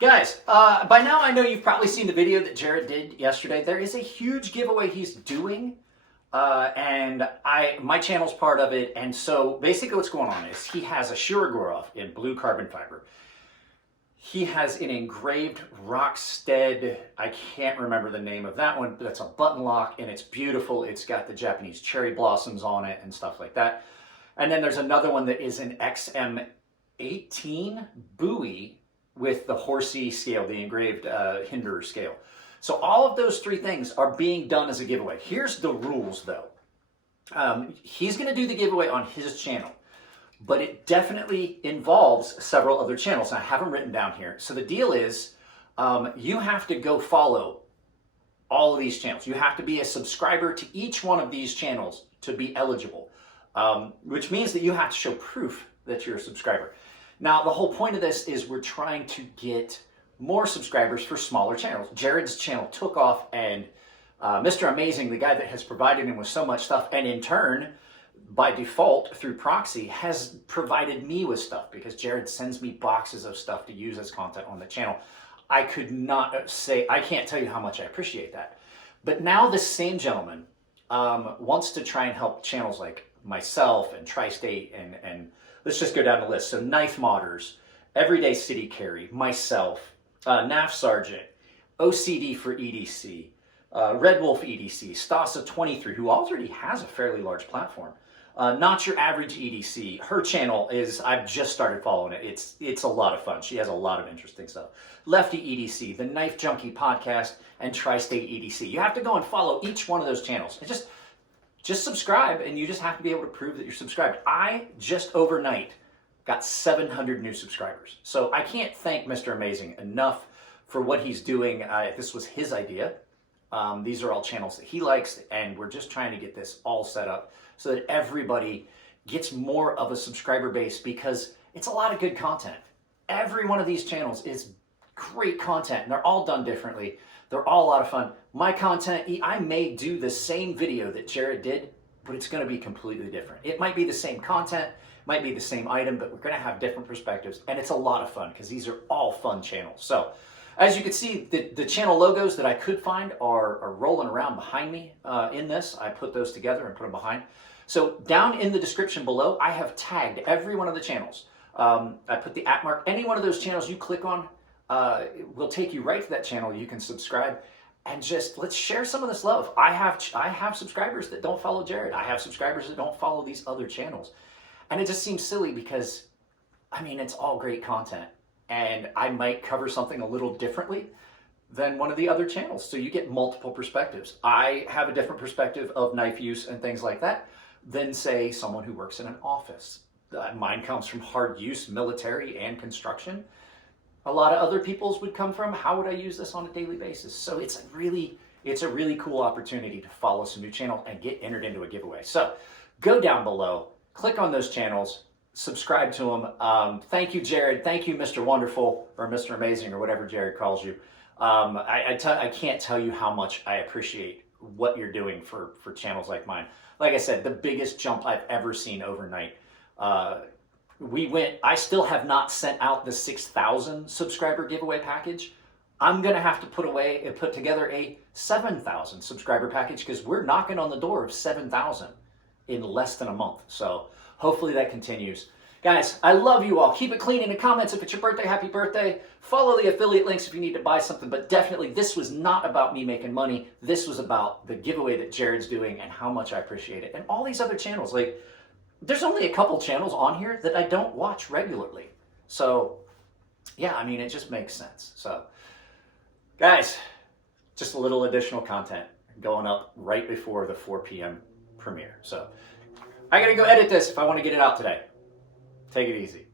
Guys, by now I know you've probably seen the video that Jared did yesterday. There is a huge giveaway he's doing, and my channel's part of it. And so basically what's going on is he has a Shirogorov in blue carbon fiber. He has an engraved Rockstead, I can't remember the name of that one, but that's a button lock and it's beautiful. It's got the Japanese cherry blossoms on it and stuff like that. And then there's another one that is an XM18 buoy with the horsey scale, the engraved Hinderer scale. So all of those three things are being done as a giveaway. Here's the rules though. He's gonna do the giveaway on his channel, but it definitely involves several other channels. And I have them written down here. So the deal is, you have to go follow all of these channels. You have to be a subscriber to each one of these channels to be eligible, which means that you have to show proof that you're a subscriber. Now, the whole point of this is we're trying to get more subscribers for smaller channels. Jared's channel took off, and Mr. Amazing, the guy that has provided him with so much stuff, and in turn, by default, through proxy, has provided me with stuff because Jared sends me boxes of stuff to use as content on the channel. I could not say, I can't tell you how much I appreciate that. But now the same gentleman wants to try and help channels like myself and Tri-State and let's just go down the list. So Knife Modders, Everyday City Carry, myself, NAF Sergeant, OCD for EDC, Red Wolf EDC, Stasa 23, who already has a fairly large platform. Not Your Average EDC. Her channel is, I've just started following it. It's a lot of fun. She has a lot of interesting stuff. Lefty EDC, the Knife Junkie Podcast, and Tri-State EDC. You have to go and follow each one of those channels. And just subscribe, and you just have to be able to prove that you're subscribed. I just overnight got 700 new subscribers. So I can't thank Mr. Amazing enough for what he's doing. This was his idea. These are all channels that he likes, and we're just trying to get this all set up so that everybody gets more of a subscriber base, because it's a lot of good content. Every one of these channels is great content, and they're all done differently. They're all a lot of fun. My content, I may do the same video that Jared did, but it's gonna be completely different. It might be the same content, might be the same item, but we're gonna have different perspectives, and it's a lot of fun because these are all fun channels. So, as you can see, the channel logos that I could find are rolling around behind me in this. I put those together and put them behind. So down in the description below, I have tagged every one of the channels. I put the @ mark. Any one of those channels you click on will take you right to that channel. You can subscribe and just let's share some of this love. I have subscribers that don't follow Jared. I have subscribers that don't follow these other channels. And it just seems silly because, I mean, it's all great content. And I might cover something a little differently than one of the other channels. So you get multiple perspectives. I have a different perspective of knife use and things like that than, say, someone who works in an office. Mine comes from hard use, military, and construction. A lot of other people's would come from, how would I use this on a daily basis? So it's a really cool opportunity to follow some new channels and get entered into a giveaway. So go down below, click on those channels, subscribe to them. Thank you, Jared. Thank you, Mr. Wonderful, or Mr. Amazing, or whatever Jared calls you. I can't tell you how much I appreciate what you're doing for channels like mine. Like I said, the biggest jump I've ever seen overnight. I still have not sent out the 6,000 subscriber giveaway package. I'm gonna have to put together a 7,000 subscriber package because we're knocking on the door of 7,000 in less than a month. So hopefully that continues. Guys, I love you all. Keep it clean in the comments. If it's your birthday, happy birthday. Follow the affiliate links if you need to buy something, but definitely this was not about me making money. This was about the giveaway that Jared's doing and how much I appreciate it. And all these other channels, like, there's only a couple channels on here that I don't watch regularly. So yeah, I mean, it just makes sense. So guys, just a little additional content going up right before the 4 p.m. premiere. So I gotta go edit this if I want to get it out today. Take it easy.